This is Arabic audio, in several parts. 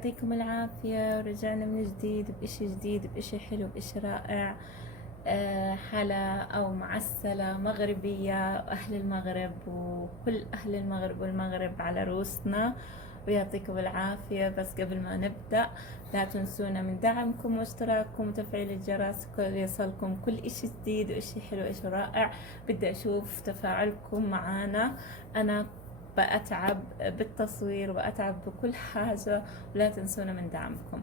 يعطيكم العافية، ورجعنا من جديد بإشي جديد، بإشي حلو، بإشي رائع. حلا أو معسلة مغربية، أهل المغرب وكل أهل المغرب والمغرب على روسنا، ويعطيكم العافية. بس قبل ما نبدأ لا تنسونا من دعمكم واشتراككم وتفعيل الجرس ليصلكم كل إشي جديد وإشي حلو وإشي رائع. بدي أشوف تفاعلكم معانا. أنا بأتعب بالتصوير وبأتعب بكل حاجة، ولا تنسونا من دعمكم.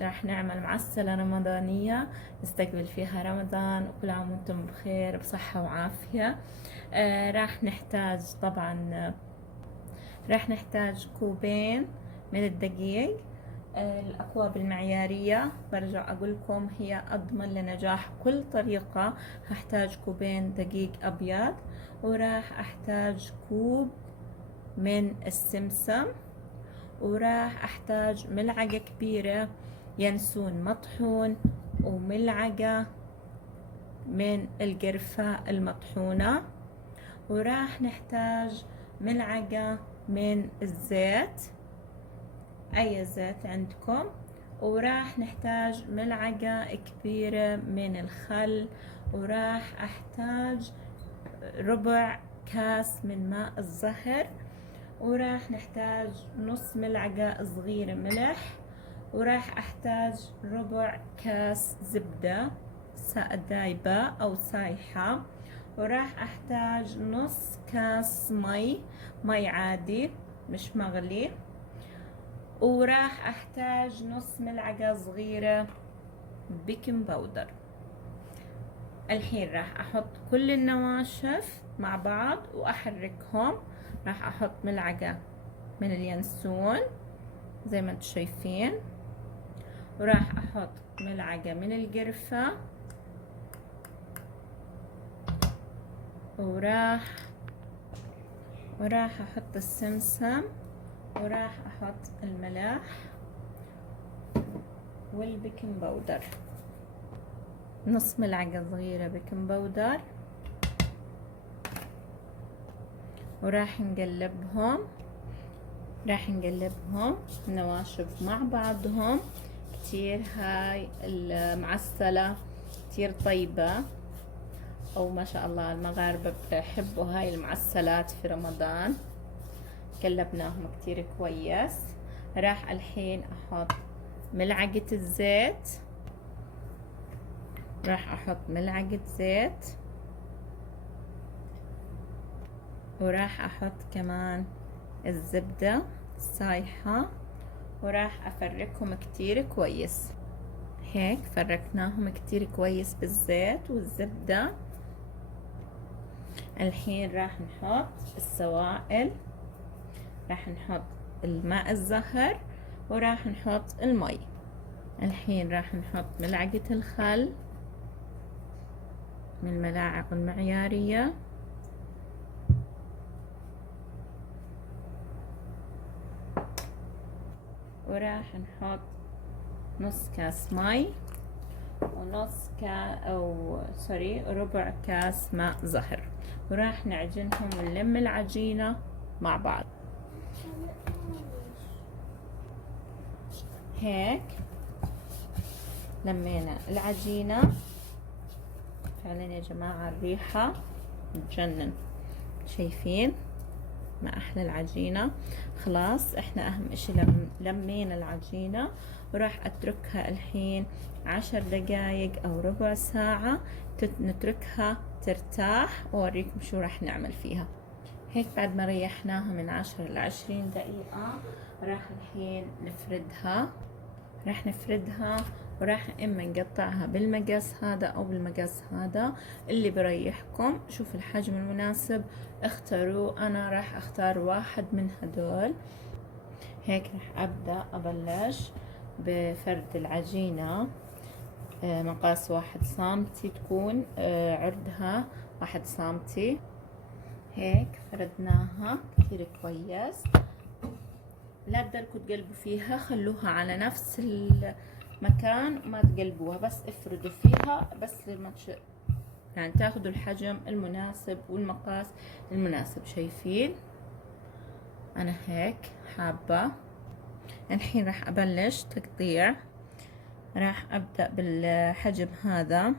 راح نعمل معسلة رمضانية نستقبل فيها رمضان، وكل عام وانتم بخير بصحة وعافية. راح نحتاج طبعا راح نحتاج كوبين من الدقيق. الأكواب المعيارية برجع أقولكم هي أضمن لنجاح كل طريقة. هحتاج كوبين دقيق أبيض، وراح أحتاج كوب من السمسم، وراح أحتاج ملعقة كبيرة ينسون مطحون، وملعقة من القرفة المطحونة، وراح نحتاج ملعقة من الزيت، أي زيت عندكم، وراح نحتاج ملعقة كبيرة من الخل، وراح أحتاج ربع كاس من ماء الزهر، وراح نحتاج نص ملعقة صغيرة ملح، وراح أحتاج ربع كاس زبدة دايبة أو سايحة، وراح أحتاج نص كاس مي عادي مش مغلي، وراح أحتاج نص ملعقة صغيرة بيكنج باودر. الحين راح أحط كل النواشف مع بعض وأحركهم. راح أحط ملعقة من اليانسون زي ما انتم شايفين، وراح أحط ملعقة من القرفة، وراح أحط السمسم، وراح أحط الملح والبيكنج باودر، نص ملعقة صغيرة بيكنج باودر، وراح نقلبهم النواشف مع بعضهم كتير. هاي المعسلة كتير طيبة، أو ما شاء الله المغاربة بحبوا هاي المعسلات في رمضان. قلبناهم كتير كويس. راح الحين أحط ملعقة الزيت، راح أحط ملعقة زيت، وراح أحط كمان الزبدة السايحة، وراح أفركهم كتير كويس. هيك فركناهم كتير كويس بالزيت والزبدة. الحين راح نحط السوائل، راح نحط الماء الزهر، وراح نحط المي. الحين راح نحط ملعقة الخل من الملاعق المعيارية، وراح نحط نص كاس مي، ربع كاس ماء زهر، وراح نعجنهم ونلم العجينة مع بعض. هيك لمينا العجينة. فعلا يا جماعة الريحة تجنن، شايفين ما أحلى العجينة. خلاص احنا أهم اشي لمينا العجينة، وراح أتركها الحين 10 دقايق أو ربع ساعة نتركها ترتاح، وأوريكم شو راح نعمل فيها. هيك بعد ما ريحناها من 10 ل20 دقيقة راح الحين نفردها، وراح إما نقطعها بالمقص هذا أو بالمقص هذا اللي بريحكم. شوف الحجم المناسب اختاروا، أنا راح أختار واحد من هدول. هيك راح أبلش بفرد العجينة. مقاس 1 سنتي تكون، عرضها 1 سنتي. هيك فردناها كتير كويس. لا تدلكوا تقلبوا فيها، خلوها على نفس المكان، ما تقلبوها، بس افردوا فيها بس لما يعني تاخدوا الحجم المناسب والمقاس المناسب. شايفين انا هيك حابة. الحين راح أبلش تقطيع. راح أبدأ بالحجم هذا،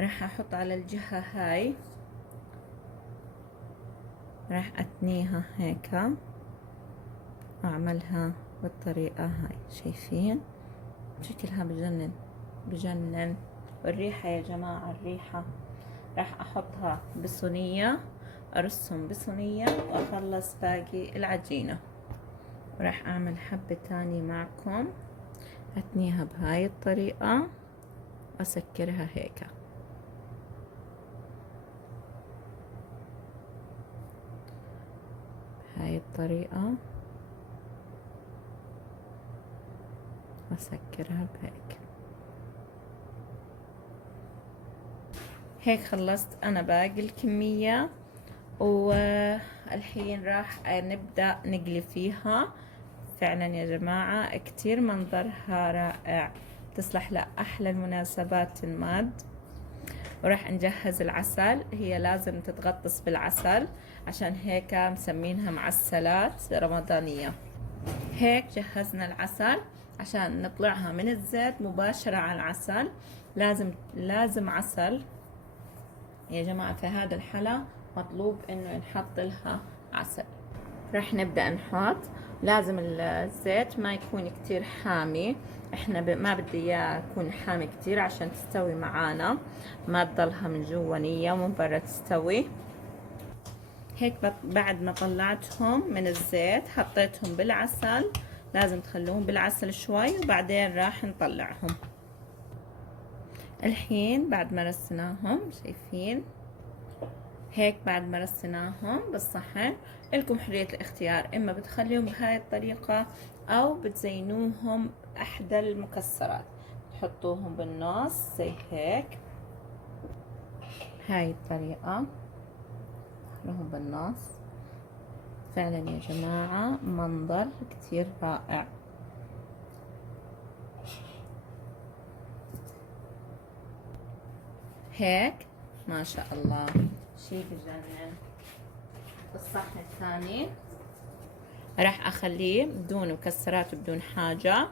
راح أحط على الجهة هاي، راح أتنيها هيك، أعملها بالطريقة هاي. شايفين شكلها بجنن بجنن. والريحة يا جماعة، الريحة. راح أحطها بصينية، أرسم بصينية وأخلص باقي العجينة. وراح أعمل حبة تاني معكم، أتنيها بهاي الطريقة وأسكرها هيك. بهاي الطريقة وأسكرها بهيك. هيك خلصت أنا باقي الكمية. والحين راح نبدأ نقلي فيها. فعلا يا جماعة كتير منظرها رائع، تصلح لأحلى المناسبات الماد. وراح نجهز العسل، هي لازم تتغطس بالعسل، عشان هيك مسمينها معسلات رمضانية. هيك جهزنا العسل عشان نطلعها من الزيت مباشرة على العسل. لازم عسل يا جماعة، في هذا الحلا مطلوب انه ينحط لها عسل. راح نبدأ نحط. لازم الزيت ما يكون كتير حامي، احنا ما بدي اياه يكون حامي كتير عشان تستوي معانا، ما تضلها من جوا نية ومن برا تستوي. هيك بعد ما طلعتهم من الزيت حطيتهم بالعسل، لازم تخلوهم بالعسل شوي وبعدين راح نطلعهم. الحين بعد ما رسناهم، شايفين هيك بعد ما رسيناهم بالصحن، لكم حرية الاختيار، إما بتخليهم بهاي الطريقة أو بتزينوهم بأحدى المكسرات، تحطوهم بالنص زي هيك. هاي الطريقة لهم بالنص. فعلا يا جماعة منظر كتير رائع. هيك ما شاء الله، شي بجنن. بالصحن الثاني راح اخليه بدون مكسرات وبدون حاجة.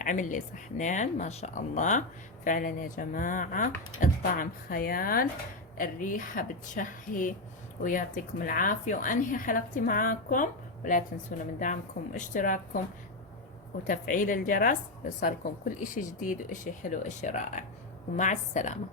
عمل لي صحنين ما شاء الله. فعلا يا جماعة الطعم خيال، الريحة بتشهي. ويعطيكم العافية، وانهي حلقتي معاكم. ولا تنسونا من دعمكم واشتراككم وتفعيل الجرس ليصلكم كل اشي جديد واشي حلو واشي رائع. ومع السلامة.